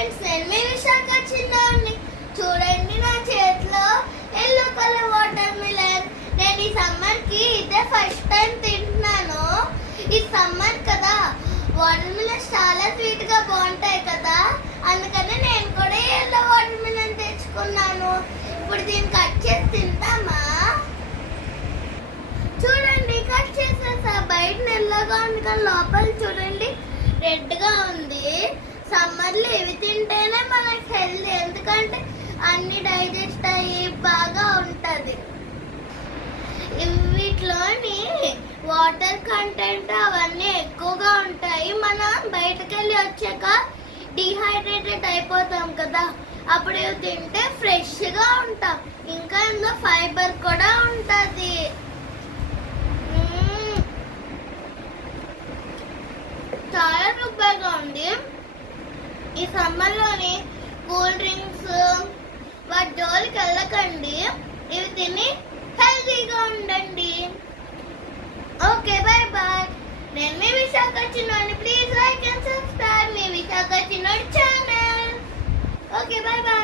Friends, నేను మీ విశాఖ చిన్నాన్ని. చూడండి నా చేతిలో ఎల్లో కలర్ వాటర్ మిలన్. నేను ఈ సమ్మర్ కి ఇదే ఫస్ట్ టైం తింటున్నాను. ఈ సమ్మర్ కదా, వాటర్ మిలన్స్ చాలా స్వీట్ గా బాగుంటాయి కదా, అందుకని నేను కూడా ఎల్లో వాటర్ మిలన్ తెచ్చుకున్నాను. ఇప్పుడు దీన్ని కట్ చేసి తింటామా? చూడండి, కట్ చేసేసా. బయట నల్లగా ఉంది కానీ లోపల చూడండి రెడ్ గా ఉంది. సమ్మర్ లో ఇవి తింటేనే మనకి హెల్తీ, ఎందుకంటే అన్ని డైజెస్ట్ అయ్యి బాగా ఉంటది. వీటిలోని వాటర్ కంటెంట్ అవన్నీ ఎక్కువగా ఉంటాయి. మనం బయటకు వెళ్ళి వచ్చాక డిహైడ్రేటెడ్ అయిపోతాం కదా, అప్పుడు ఇవి తింటే ఫ్రెష్ గా ఉంటాం. ఇంకా ఇందులో ఫైబర్ కూడా ఉంటది. చాలా సూపర్గా ఉంది. ఈ సమ్మర్ లోని కూల్ డ్రింక్స్ వాటి జోలికి వెళ్ళకండి. ఇవి తిని హెల్తీగా ఉండండి. Okay, bye bye. నేను మీ విశాఖ చిన్నోడిని. ప్లీజ్ లైక్ అండ్ సబ్స్క్రైబ్ మీ విశాఖ చిన్నోడి ఛానల్. Okay, bye bye.